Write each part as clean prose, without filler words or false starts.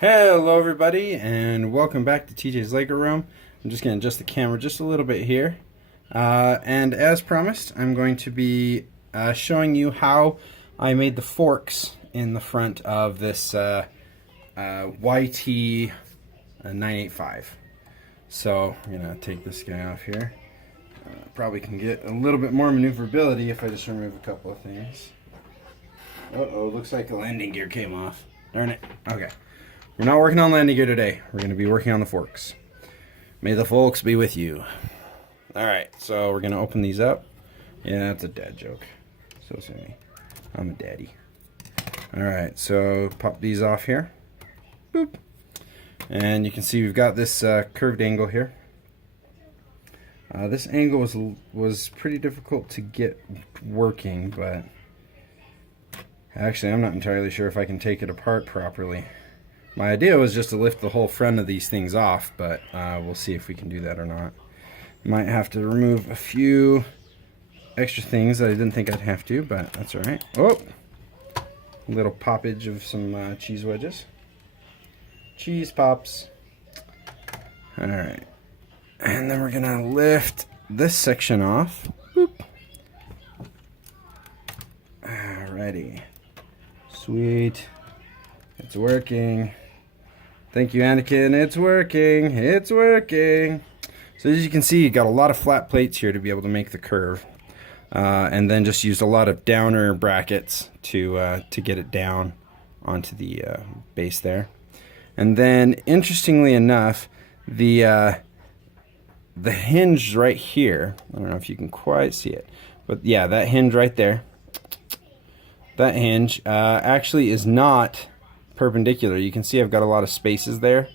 Hello everybody and welcome back to TJ's Lego Room. I'm just going to adjust the camera just a little bit here. And as promised, I'm going to be showing you how I made the forks in the front of this YT985. So I'm going to take this guy off here. Probably can get a little bit more maneuverability if I just remove a couple of things. Uh-oh, looks like the landing gear came off. Darn it. Okay. We're not working on landing gear today. We're going to be working on the forks. May the forks be with you. Alright, so we're going to open these up. Yeah, that's a dad joke. So silly. I'm a daddy. Alright, so pop these off here. Boop. And you can see we've got this curved angle here. This angle was pretty difficult to get working, but actually I'm not entirely sure if I can take it apart properly. My idea was just to lift the whole front of these things off, but we'll see if we can do that or not. Might have to remove a few extra things that I didn't think I'd have to, but that's alright. Oh! A little poppage of some cheese wedges. Cheese pops. Alright. And then we're going to lift this section off. Boop. Alrighty. Sweet. It's working. Thank you, Anakin. It's working. It's working. So as you can see, you got a lot of flat plates here to be able to make the curve. And then just used a lot of downer brackets to get it down onto the base there. And then, interestingly enough, the hinge right here, I don't know if you can quite see it, but yeah, that hinge right there, that hinge actually is not perpendicular. You can see I've got a lot of spaces there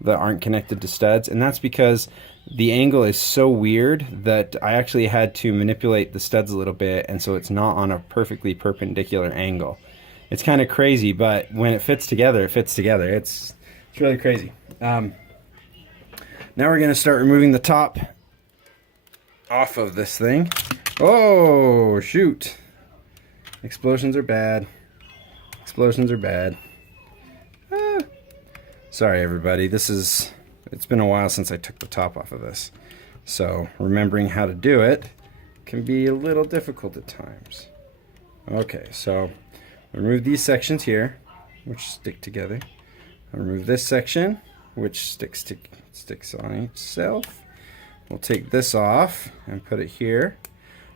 that aren't connected to studs, and that's because the angle is so weird that I actually had to manipulate the studs a little bit, and so it's not on a perfectly perpendicular angle. It's kind of crazy, but when it fits together, it fits together. It's really crazy. Now we're going to start removing the top off of this thing. Oh, shoot. Explosions are bad. Explosions are bad. Sorry everybody, it's been a while since I took the top off of this. So remembering how to do it can be a little difficult at times. Okay, so remove these sections here, which stick together. I'll remove this section, which sticks on itself. We'll take this off and put it here.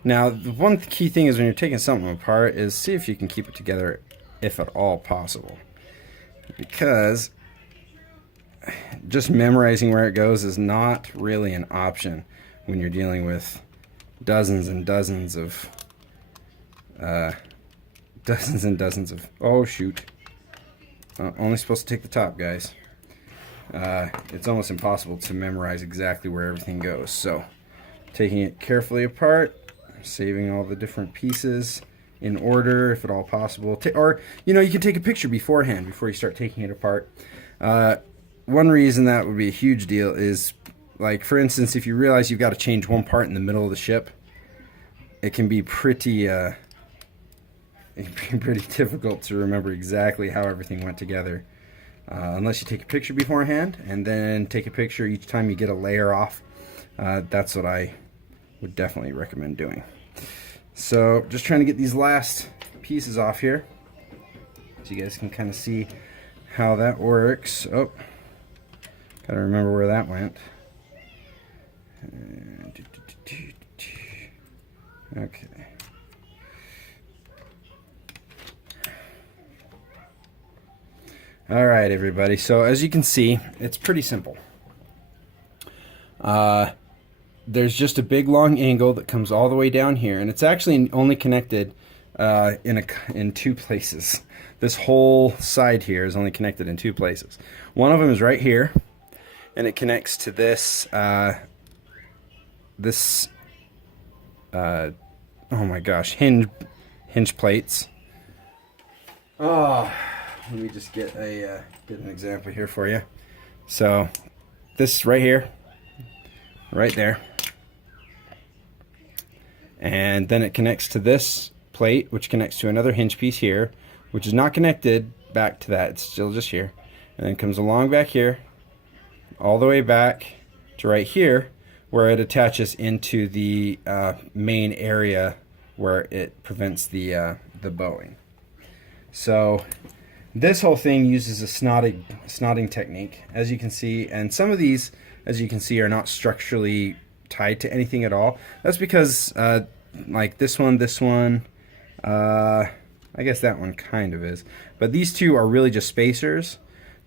Now, the one key thing is when you're taking something apart is see if you can keep it together, if at all possible. Because just memorizing where it goes is not really an option when you're dealing with dozens and dozens of oh shoot, only supposed to take the top, guys. It's almost impossible to memorize exactly where everything goes, so taking it carefully apart, saving all the different pieces in order if at all possible, or you can take a picture beforehand before you start taking it apart. One reason that would be a huge deal is, like, for instance, if you realize you've got to change one part in the middle of the ship, it can be pretty difficult to remember exactly how everything went together. Unless you take a picture beforehand and then take a picture each time you get a layer off. That's what I would definitely recommend doing. So just trying to get these last pieces off here so you guys can kind of see how that works. Oh, gotta remember where that went. Okay. Alright everybody, so as you can see, it's pretty simple. There's just a big long angle that comes all the way down here, and it's actually only connected in two places. This whole side here is only connected in two places. One of them is right here, and it connects to this oh my gosh, hinge plates. Oh, let me just get an example here for you. So this right here, right there, and then it connects to this plate, which connects to another hinge piece here, which is not connected back to that. It's still just here. and then comes along back here, all the way back to right here, where it attaches into the main area where it prevents the bowing. So this whole thing uses a snotting technique, as you can see, and some of these, as you can see, are not structurally tied to anything at all. That's because like this one, I guess that one kind of is, but these two are really just spacers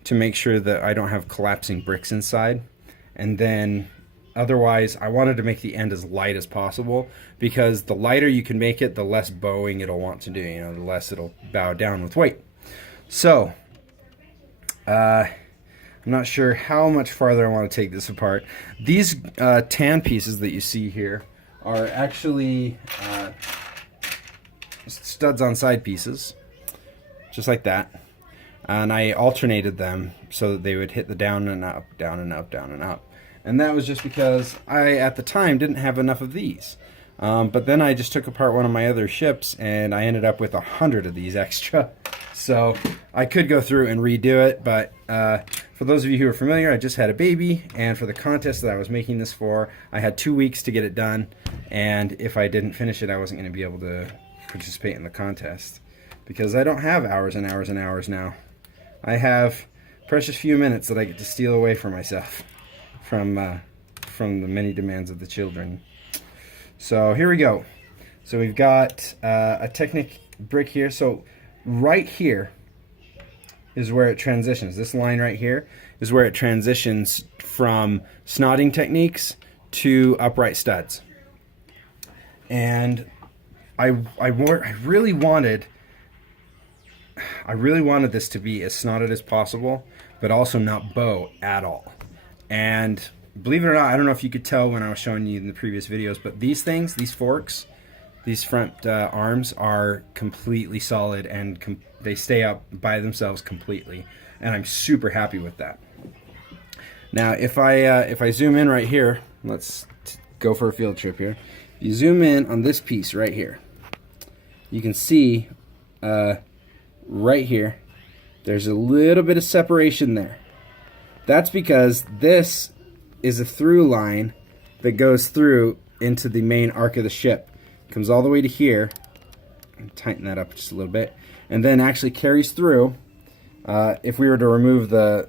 to make sure that I don't have collapsing bricks inside. And then otherwise I wanted to make the end as light as possible, because the lighter you can make it, the less bowing it'll want to do, you know, the less it'll bow down with weight. So I'm not sure how much farther I want to take this apart. These tan pieces that you see here are actually studs on side pieces, just like that. And I alternated them so that they would hit the down and up, down and up, down and up. And that was just because I, at the time, didn't have enough of these. But then I just took apart one of my other ships, and I ended up with 100 of these extra. So I could go through and redo it, but for those of you who are familiar, I just had a baby, and for the contest that I was making this for, I had 2 weeks to get it done, and if I didn't finish it, I wasn't going to be able to participate in the contest, because I don't have hours and hours and hours now. I have precious few minutes that I get to steal away from myself from the many demands of the children. So here we go. So we've got a Technic brick here. So right here is where it transitions. This line right here is where it transitions from snotting techniques to upright studs. And I really wanted this to be as snotted as possible, but also not bow at all. And believe it or not, I don't know if you could tell when I was showing you in the previous videos, but these things, these forks, these front arms are completely solid, and they stay up by themselves completely, and I'm super happy with that. Now if I zoom in right here, let's go for a field trip here. You zoom in on this piece right here, you can see right here there's a little bit of separation there. That's because this is a through line that goes through into the main arc of the ship. It comes all the way to here, tighten that up just a little bit, and then actually carries through. If we were to remove the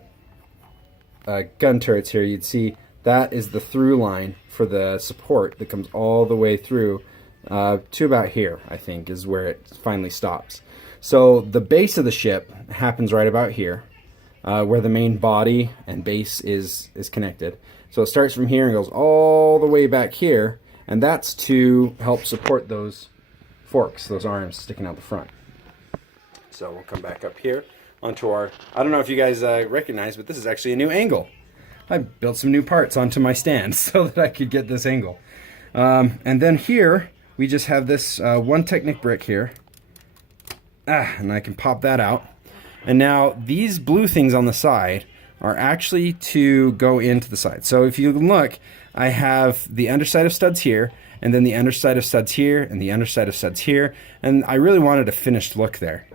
gun turrets here, you'd see that is the through line for the support that comes all the way through to about here, I think, is where it finally stops. So the base of the ship happens right about here, where the main body and base is connected. So it starts from here and goes all the way back here, and that's to help support those forks, those arms sticking out the front. So we'll come back up here onto our, I don't know if you guys recognize, but this is actually a new angle. I built some new parts onto my stand so that I could get this angle. And then here, we just have this one Technic brick here. And I can pop that out. And now these blue things on the side are actually to go into the side. So if you look, I have the underside of studs here, and then the underside of studs here, and the underside of studs here, and I really wanted a finished look there.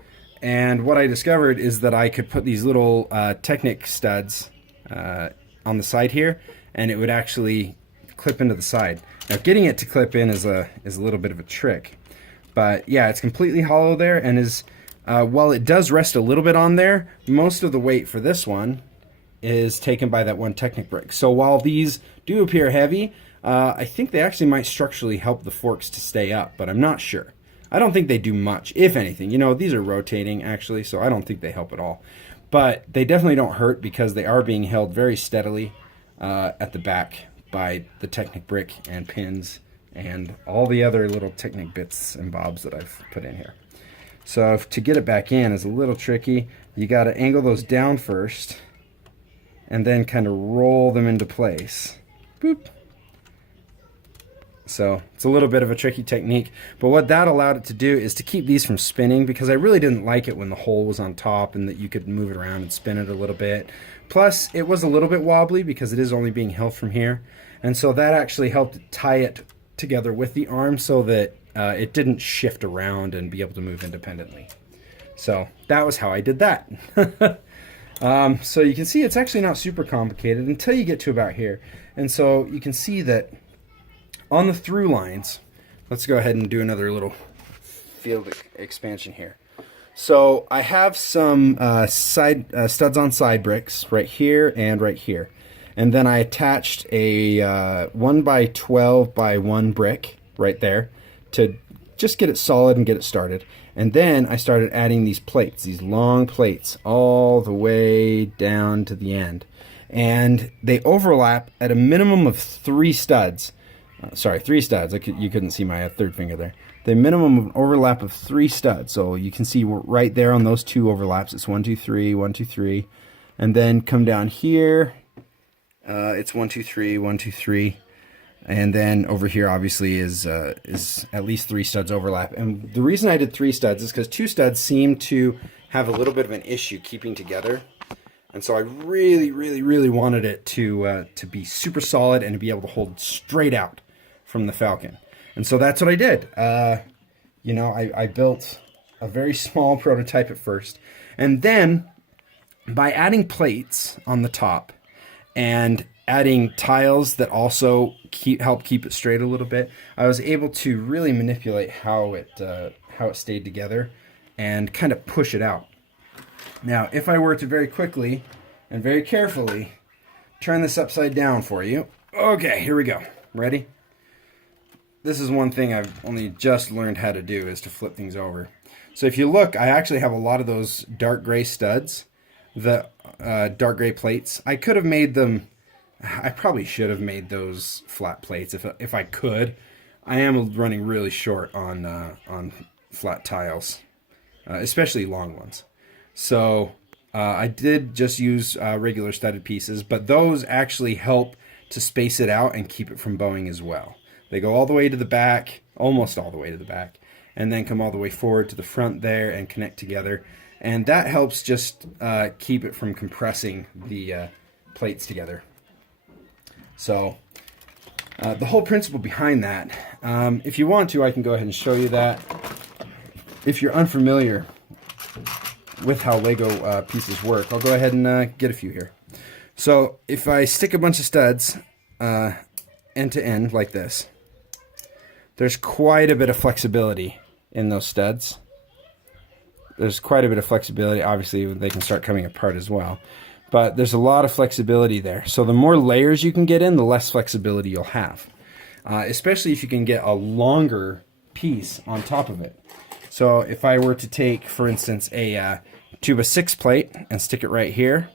And what I discovered is that I could put these little Technic studs on the side here, and it would actually clip into the side. Now getting it to clip in is a little bit of a trick, but yeah, it's completely hollow there, and is while it does rest a little bit on there, most of the weight for this one is taken by that one Technic brick. So while these do appear heavy, I think they actually might structurally help the forks to stay up, but I'm not sure. I don't think they do much, if anything. You know, these are rotating actually, so I don't think they help at all. But they definitely don't hurt because they are being held very steadily at the back by the Technic brick and pins and all the other little Technic bits and bobs that I've put in here. So to get it back in is a little tricky. You got to angle those down first and then kind of roll them into place. Boop. So it's a little bit of a tricky technique, but what that allowed it to do is to keep these from spinning, because I really didn't like it when the hole was on top and that you could move it around and spin it a little bit. Plus it was a little bit wobbly because it is only being held from here, and so that actually helped tie it together with the arm so that it didn't shift around and be able to move independently. So that was how I did that. So you can see it's actually not super complicated until you get to about here. And so you can see that on the through lines, let's go ahead and do another little field expansion here. So I have some studs on side bricks right here and right here. And then I attached a 1 by 12 by 1 brick right there to just get it solid and get it started. And then I started adding these plates, these long plates, all the way down to the end. And they overlap at a minimum of 3 studs. Sorry, 3 studs. You couldn't see my third finger there. The minimum of overlap of 3 studs. So you can see right there on those 2 overlaps, it's 1, 2, 3, 1, 2, 3. And then come down here, it's 1, 2, 3, 1, 2, 3. And then over here, obviously, is at least 3 studs overlap. And the reason I did 3 studs is because 2 studs seem to have a little bit of an issue keeping together. And so I really, really, really wanted it to be super solid and to be able to hold straight out from the Falcon. And so that's what I did. You know, I built a very small prototype at first. And then by adding plates on the top and adding tiles that also help keep it straight a little bit, I was able to really manipulate how it stayed together and kind of push it out. Now, if I were to very quickly and very carefully turn this upside down for you. Okay, here we go. Ready? This is one thing I've only just learned how to do, is to flip things over. So if you look, I actually have a lot of those dark gray studs, the dark gray plates. I could have made them, I probably should have made those flat plates if I could. I am running really short on flat tiles, especially long ones. So I did just use regular studded pieces, but those actually help to space it out and keep it from bowing as well. They go all the way to the back, almost all the way to the back, and then come all the way forward to the front there and connect together. And that helps just keep it from compressing the plates together. So the whole principle behind that, if you want to, I can go ahead and show you that. If you're unfamiliar with how Lego pieces work, I'll go ahead and get a few here. So if I stick a bunch of studs end to end like this, there's quite a bit of flexibility in those studs. There's quite a bit of flexibility. Obviously, they can start coming apart as well. But there's a lot of flexibility there. So the more layers you can get in, the less flexibility you'll have. Especially if you can get a longer piece on top of it. So if I were to take, for instance, a 2x6 plate and stick it right here,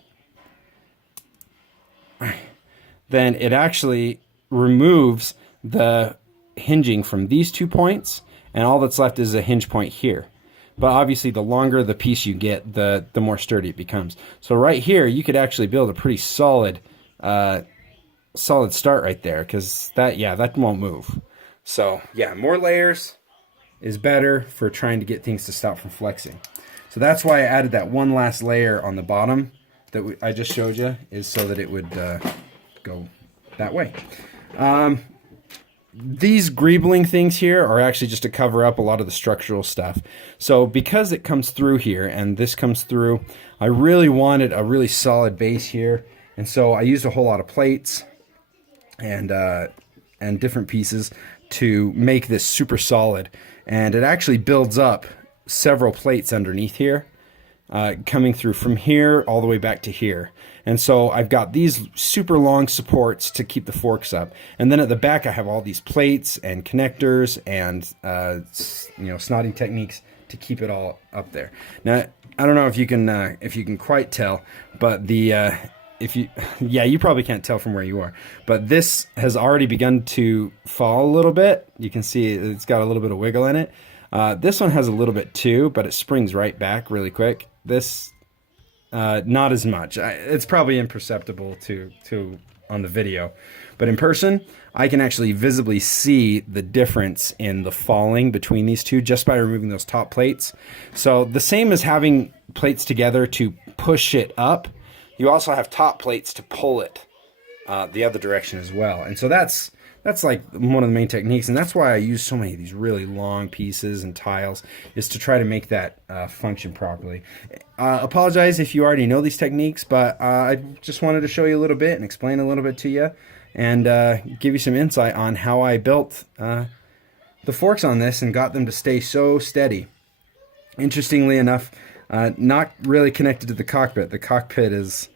then it actually removes the hinging from these 2 points, and all that's left is a hinge point here. But obviously the longer the piece you get, the more sturdy it becomes. So right here, you could actually build a pretty solid start right there, because that won't move. So yeah, more layers is better for trying to get things to stop from flexing. So that's why I added that one last layer on the bottom that I just showed you, is so that it would go that way. These greebling things here are actually just to cover up a lot of the structural stuff. So because it comes through here and this comes through, I really wanted a really solid base here. And so I used a whole lot of plates and different pieces to make this super solid. And it actually builds up several plates underneath here, coming through from here all the way back to here. And so I've got these super long supports to keep the forks up. And then at the back I have all these plates and connectors and snotting techniques to keep it all up there. Now, I don't know if you can quite tell, but you probably can't tell from where you are, but this has already begun to fall a little bit. You can see it's got a little bit of wiggle in it. This one has a little bit too, but it springs right back really quick. This not as much. It's probably imperceptible to on the video, but in person I can actually visibly see the difference in the falling between these two just by removing those top plates. So the same as having plates together to push it up, you also have top plates to pull it the other direction as well. And so that's that's like one of the main techniques, and that's why I use so many of these really long pieces and tiles, is to try to make that function properly. Apologize if you already know these techniques, but I just wanted to show you a little bit and explain a little bit to you, and give you some insight on how I built the forks on this and got them to stay so steady. Interestingly enough, not really connected to the cockpit. The cockpit is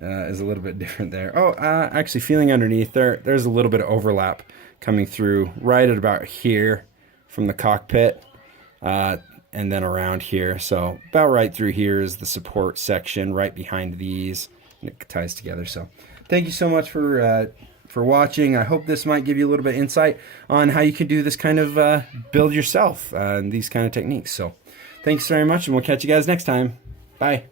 a little bit different there. Oh, actually feeling underneath there's a little bit of overlap coming through right at about here from the cockpit, and then around here. So about right through here is the support section, right behind these, and it ties together. So thank you so much for watching. I hope this might give you a little bit of insight on how you can do this kind of build yourself and these kind of techniques. So thanks very much, and we'll catch you guys next time. Bye.